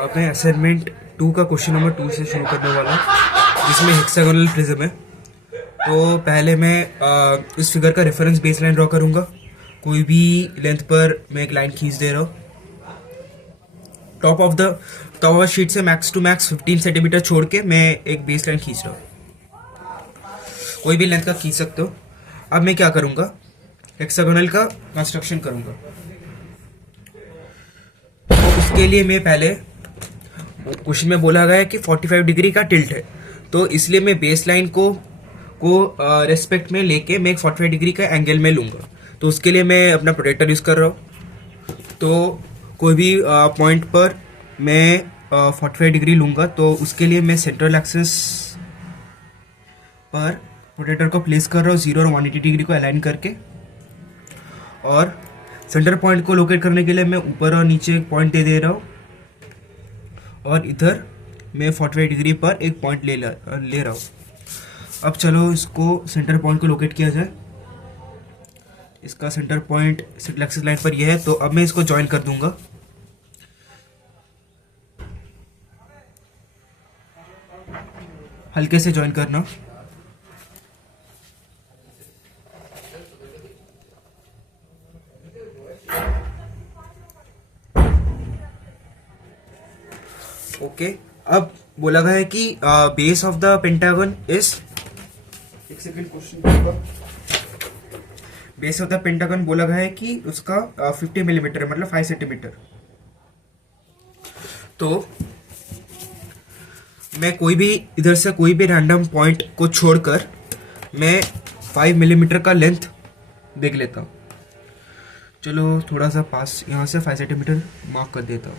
अब मैं असाइनमेंट 2 का क्वेश्चन नंबर 2 से शुरू करने वाला हूँ, जिसमें हेक्सागोनल प्रिज्म है। तो पहले मैं इस फिगर का रेफरेंस बेस लाइन ड्रॉ करूँगा। कोई भी लेंथ पर मैं एक लाइन खींच दे रहा हूँ। टॉप ऑफ शीट से मैक्स टू मैक्स 15 सेंटीमीटर छोड़ के मैं एक बेस लाइन खींच रहा हूँ। कोई भी लेंथ का खींच सकते हो। अब मैं क्या करूँगा, हेक्सागोनल का कंस्ट्रक्शन करूँगा। तो उसके लिए मैं पहले, क्वेश्चन में बोला गया है कि 45 डिग्री का टिल्ट है, तो इसलिए मैं बेस लाइन को रेस्पेक्ट में लेके मैं एक 45 डिग्री का एंगल में लूँगा। तो उसके लिए मैं अपना प्रोटेक्टर यूज़ कर रहा हूँ। तो कोई भी पॉइंट पर मैं 45 डिग्री लूँगा। तो उसके लिए मैं सेंट्रल एक्सिस पर प्रोटेक्टर को प्लेस कर रहा हूँ 0 और 180 डिग्री को अलाइन करके। और सेंटर पॉइंट को लोकेट करने के लिए मैं ऊपर और नीचे एक पॉइंट दे रहा हूँ, और इधर मैं 45 डिग्री पर एक पॉइंट ले रहा हूँ। अब चलो इसको सेंटर पॉइंट को लोकेट किया जाए। इसका centre point central axis line पर यह है। तो अब मैं इसको ज्वाइन कर दूंगा। हल्के से ज्वाइन करना। ओके। अब बोला गया है कि base of the pentagon is, एक सेकंड, क्वेश्चन होगा। बेस ऑफ द पेंटागन बोला गया है कि उसका 50 मिलीमीटर है, मतलब 5 सेंटीमीटर। तो मैं कोई भी इधर से कोई भी रैंडम पॉइंट को छोड़कर मैं 5 मिलीमीटर का लेंथ देख लेता हूँ। चलो थोड़ा सा पास यहाँ से 5 सेंटीमीटर मार्क कर देता हूँ।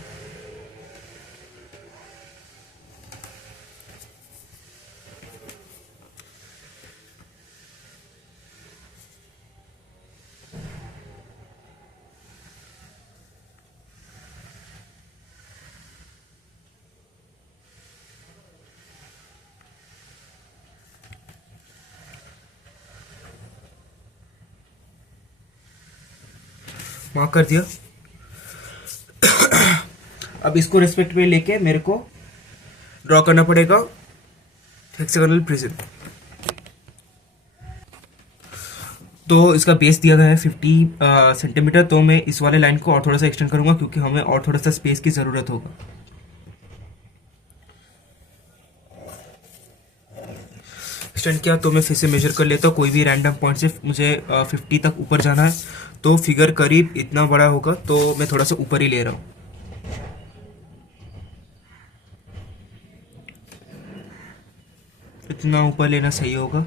मार्क कर दिया। अब इसको रेस्पेक्ट में लेके मेरे को ड्रॉ करना पड़ेगा हेक्सागोनल प्रिज्म। तो इसका बेस दिया गया है 50 सेंटीमीटर। तो मैं इस वाले लाइन को और थोड़ा सा एक्सटेंड करूंगा, क्योंकि हमें और थोड़ा सा स्पेस की ज़रूरत होगा। एक्सटेंड किया तो मैं फिर से मेजर कर लेता हूँ। कोई भी रैंडम पॉइंट से मुझे 50 तक ऊपर जाना है, तो फिगर करीब इतना बड़ा होगा। तो मैं थोड़ा सा ऊपर ही ले रहा हूँ। इतना ऊपर लेना सही होगा।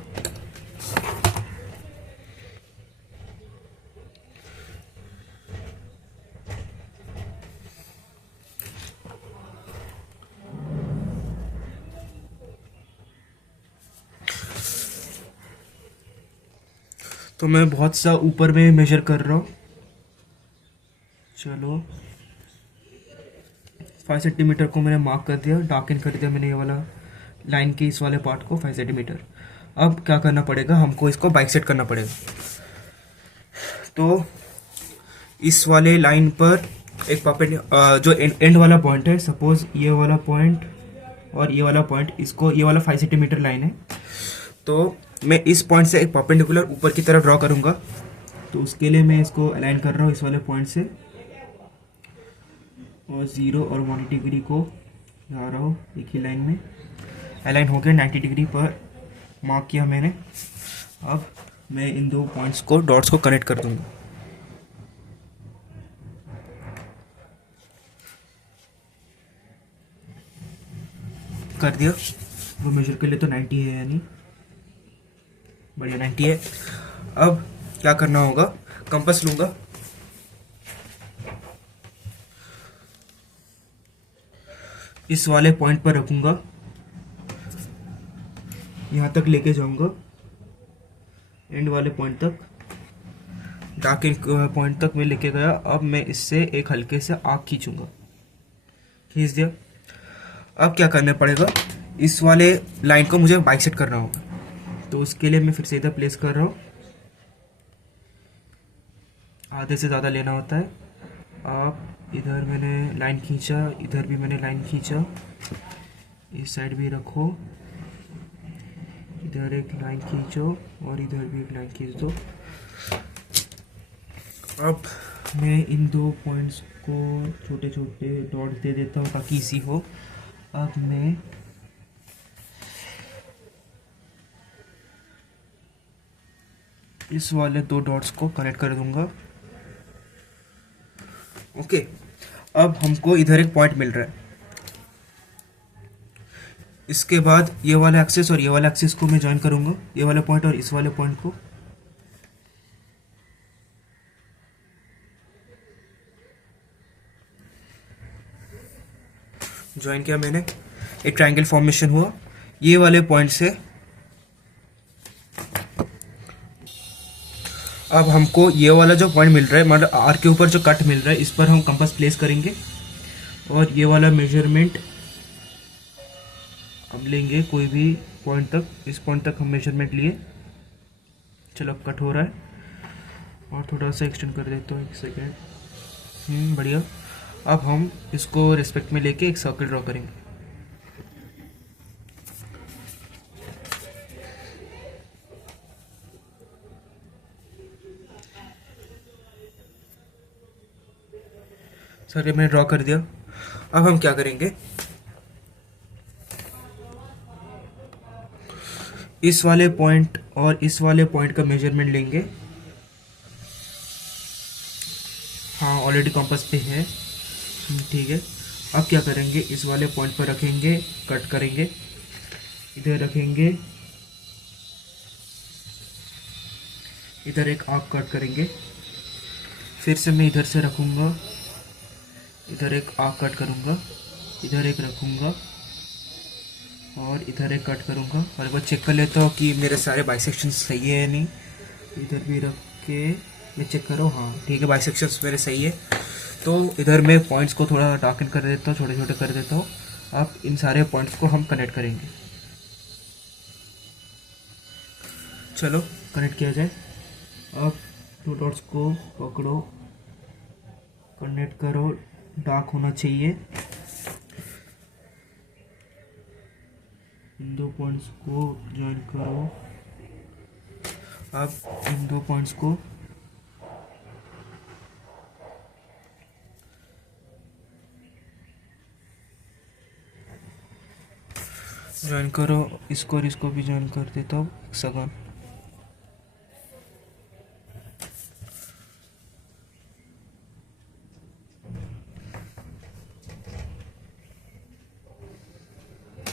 तो मैं बहुत सा ऊपर में मेजर कर रहा हूँ। चलो 5 सेंटीमीटर को मैंने मार्क कर दिया, डार्कन कर दिया मैंने ये वाला लाइन के इस वाले पार्ट को 5 सेंटीमीटर। अब क्या करना पड़ेगा, हमको इसको बाइसेक्ट करना पड़ेगा। तो इस वाले लाइन पर एक जो एंड वाला पॉइंट है, सपोज ये वाला पॉइंट और ये वाला पॉइंट, इसको ये वाला 5 सेंटीमीटर लाइन है। तो मैं इस पॉइंट से एक परपेंडिकुलर ऊपर की तरफ ड्रॉ करूंगा। तो उसके लिए मैं इसको अलाइन कर रहा हूँ इस वाले पॉइंट से, और 0 और 180 डिग्री को ला रहा हूँ एक ही लाइन में। अलाइन हो गया 90 डिग्री पर मार्क किया मैंने। अब मैं इन दो पॉइंट्स को, डॉट्स को कनेक्ट कर दूंगा। कर दिया। वो मेजर के लिए तो 90 है, यानी बढ़िया 90 है। अब क्या करना होगा, कंपास लूंगा। इस वाले पॉइंट पर रखूंगा, यहाँ तक लेके जाऊंगा, एंड वाले पॉइंट तक, डार्क इंक पॉइंट तक मैं लेके गया। अब मैं इससे एक हल्के से आर्क खींचूंगा। खींच दिया। अब क्या करना पड़ेगा, इस वाले लाइन को मुझे बाइसेक्ट करना होगा। तो उसके लिए मैं फिर से इधर प्लेस कर रहा हूँ। आधे से ज़्यादा लेना होता है। आप इधर मैंने लाइन खींचा, इधर भी मैंने लाइन खींचा, इस साइड भी रखो, इधर एक लाइन खींचो और इधर भी एक लाइन खींच दो। अब मैं इन दो पॉइंट्स को छोटे छोटे डॉट दे देता हूँ ताकि इसी हो। अब मैं इस वाले दो डॉट्स को कनेक्ट कर दूंगा। ओके, अब हमको इधर एक पॉइंट मिल रहा है। इसके बाद ये वाला एक्सिस और ये वाला एक्सिस को मैं ज्वाइन करूंगा, ये वाला पॉइंट और इस वाले पॉइंट को। ज्वाइन किया मैंने, एक ट्रायंगल फॉर्मेशन हुआ। ये वाले पॉइंट से अब हमको ये वाला जो पॉइंट मिल रहा है, मतलब आर के ऊपर जो कट मिल रहा है, इस पर हम कंपास प्लेस करेंगे और ये वाला मेजरमेंट अब लेंगे कोई भी पॉइंट तक। इस पॉइंट तक हम मेजरमेंट लिए। चलो अब कट हो रहा है और थोड़ा सा एक्सटेंड कर देता हूँ, एक सेकेंड। बढ़िया। अब हम इसको रिस्पेक्ट में लेके एक सर्कल ड्रॉ करेंगे। सर ये मैंने ड्रॉ कर दिया। अब हम क्या करेंगे, इस वाले पॉइंट और इस वाले पॉइंट का मेजरमेंट लेंगे। हाँ ऑलरेडी कॉम्पास पे है, ठीक है। अब क्या करेंगे, इस वाले पॉइंट पर रखेंगे, कट करेंगे, इधर रखेंगे, इधर एक आर्क कट करेंगे, फिर से मैं इधर से रखूँगा, इधर एक आर्क कट करूँगा, इधर एक रखूँगा और इधर एक कट करूँगा। और एक बार चेक कर लेता हूँ कि मेरे सारे बाइसेक्शन सही है या नहीं। इधर भी रख के मैं चेक करो, हाँ ठीक है, बाइसेक्शंस मेरे सही है। तो इधर मैं पॉइंट्स को थोड़ा डार्कन कर देता हूँ, छोटे छोटे कर देता हूँ। अब इन सारे पॉइंट्स को हम कनेक्ट करेंगे। चलो कनेक्ट किया जाए। अब दो डॉट्स को पकड़ो, कनेक्ट करो, डार्क होना चाहिए। इन दो पॉइंट्स को ज्वाइन करो। अब इन दो पॉइंट्स को ज्वाइन करो, इसको और इसको भी ज्वाइन कर देता हूँ, हेक्सागन।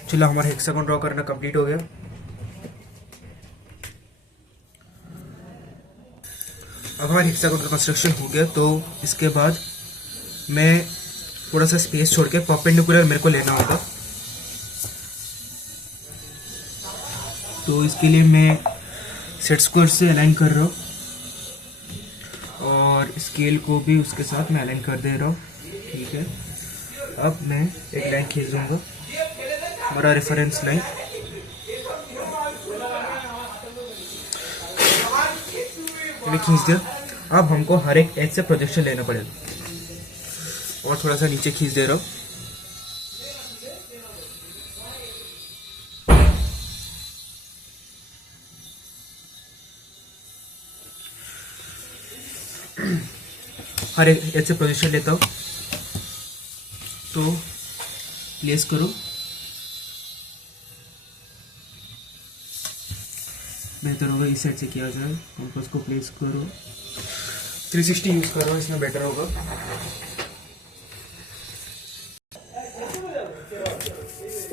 चलो हमारा हेक्सागन ड्रॉ करना कंप्लीट हो गया। अब हमारा हेक्सागन का कंस्ट्रक्शन हो गया। तो इसके बाद मैं थोड़ा सा स्पेस छोड़ के परपेंडिकुलर मेरे को लेना होगा। तो इसके लिए मैं सेट स्क्वायर से अलाइन कर रहा हूँ और स्केल को भी उसके साथ मैं अलाइन कर दे रहा हूँ, ठीक है। अब मैं एक लाइन खींच दूंगा, हमारा रेफरेंस लाइन। मैंने खींच दिया। अब हमको हर एक एज से प्रोजेक्शन लेना पड़ेगा और थोड़ा सा नीचे खींच दे रहा हूँ। हर एक एज से प्रोजेक्शन लेता हूँ। तो प्लेस करो, बेहतर होगा इस साइड से किया जाए। कंपास को प्लेस करो, 360 यूज करो, इसमें बेटर होगा।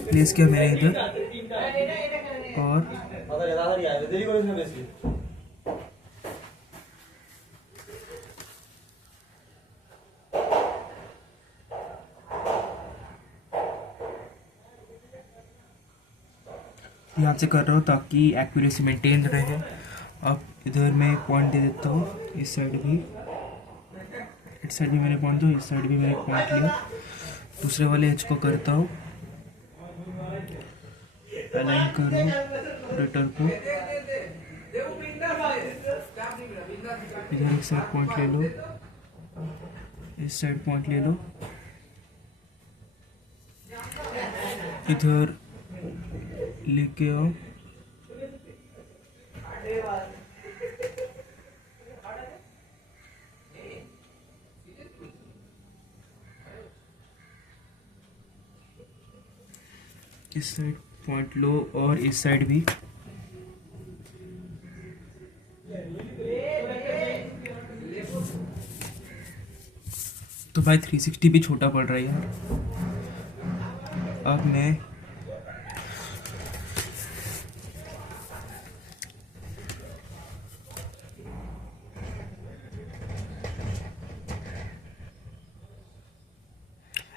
प्लेस किया मैंने इधर और यहाँ से कर रहा हूँ ताकि एक्यूरेसी मेंटेन रहे। अब इधर मैं एक पॉइंट दे देता हूँ, इस साइड भी, इस साइड भी मैंने पॉइंट दो, इस साइड भी मैंने पॉइंट लिया। दूसरे वाले एज को करता हूँ, अलाइन करो रोटेटर को, इधर एक साइड पॉइंट ले लो, इस साइड पॉइंट ले लो, इधर लेके आओ, इस साइड पॉइंट लो और इस साइड भी। तो भाई 360 भी छोटा पड़ रहा है यार। अब मैं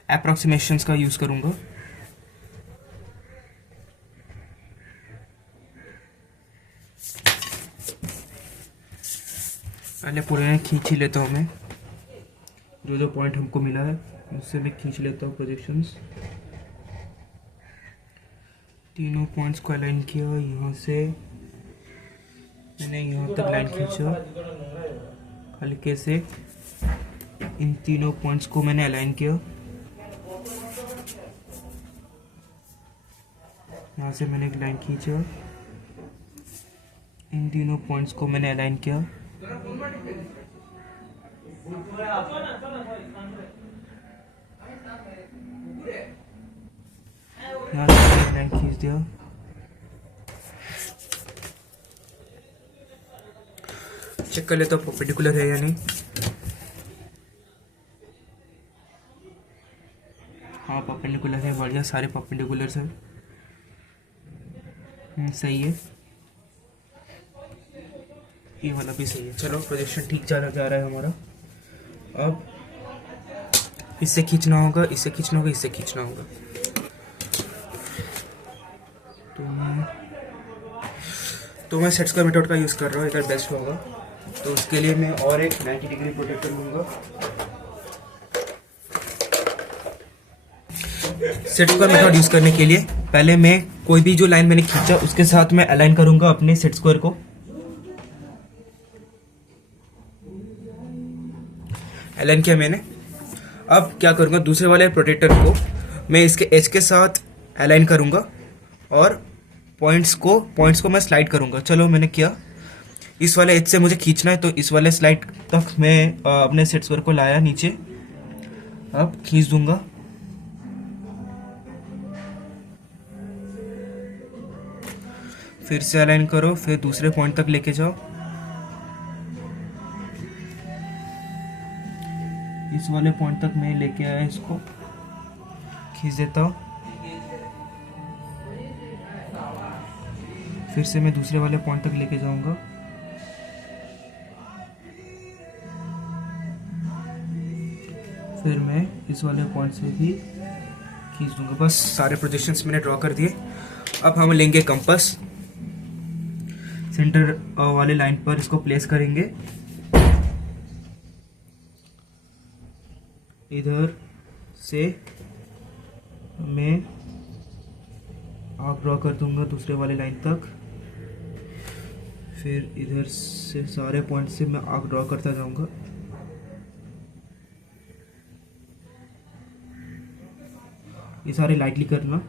अप्रॉक्सीमेशंस का यूज करूंगा। पहले पूरे खींच ही लेता हूँ मैं, जो जो पॉइंट हमको मिला है उससे मैं खींच लेता हूँ प्रोजेक्शंस। तीनों पॉइंट्स को अलाइन किया, यहाँ से मैंने यहाँ तक लाइन खींचा हल्के से, इन तीनों पॉइंट्स को मैंने अलाइन किया, यहाँ से मैंने एक लाइन खींचा, इन तीनों पॉइंट्स को मैंने अलाइन किया, यहाँ से एक लाइन खींच दिया। चेक कर लेता हूँ परपेंडिकुलर है या नहीं। हाँ परपेंडिकुलर है, बढ़िया, सारे परपेंडिकुलर है, सही है, ये वाला भी सही है। चलो प्रोजेक्शन ठीक जा रहा है हमारा। अब इससे खींचना होगा, इससे खींचना होगा, इससे खींचना होगा। तो मैं सेट स्क्वायर मेथड का यूज़ कर रहा हूँ, इधर बेस्ट होगा। तो उसके लिए मैं और एक 90 डिग्री प्रोटेक्टर लूँगा। सेट स्क्वायर मेथड यूज़ करने के लिए पहले मैं कोई भी जो लाइन मैंने खींचा उसके साथ मैं अलाइन करूँगा अपने सेट स्क्वायर को। अलाइन किया मैंने। अब क्या करूँगा, दूसरे वाले प्रोटेक्टर को मैं इसके एज के साथ अलाइन करूँगा और पॉइंट्स को मैं स्लाइड करूँगा। चलो मैंने किया, इस वाले एज से मुझे खींचना है तो इस वाले स्लाइड तक मैं अपने सेट स्क्वायर को लाया नीचे, अब खींच दूंगा। फिर से अलाइन करो, फिर दूसरे पॉइंट तक लेके जाओ, इस वाले पॉइंट तक मैं लेके आया, इसको खींच देता हूँ। फिर से मैं दूसरे वाले पॉइंट तक लेके जाऊंगा, फिर मैं इस वाले पॉइंट से भी खींच दूंगा। बस सारे प्रोजेक्शंस मैंने ड्रॉ कर दिए। अब हम लेंगे कंपास, सेंटर वाले लाइन पर इसको प्लेस करेंगे, इधर से मैं आर्क ड्रॉ कर दूंगा दूसरे वाले लाइन तक, फिर इधर से सारे पॉइंट से मैं आर्क ड्रॉ करता जाऊंगा। ये सारे लाइटली करना।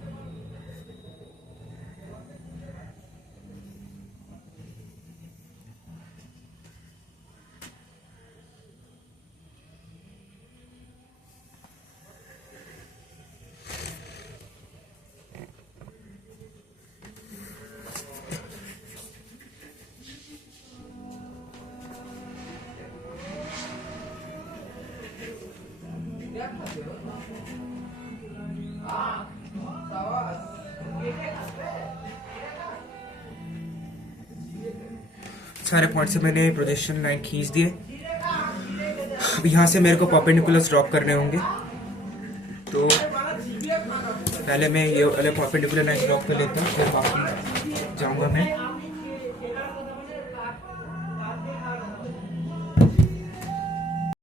सारे पॉइंट से मैंने प्रोजेक्शन लाइन खींच दिए। अब यहाँ से मेरे को परपेंडिकुलर्स ड्रॉप करने होंगे, तो पहले मैं ये वाले परपेंडिकुलर लाइन ड्रॉप कर लेता हूँ, फिर बाकी जाऊँगा मैं।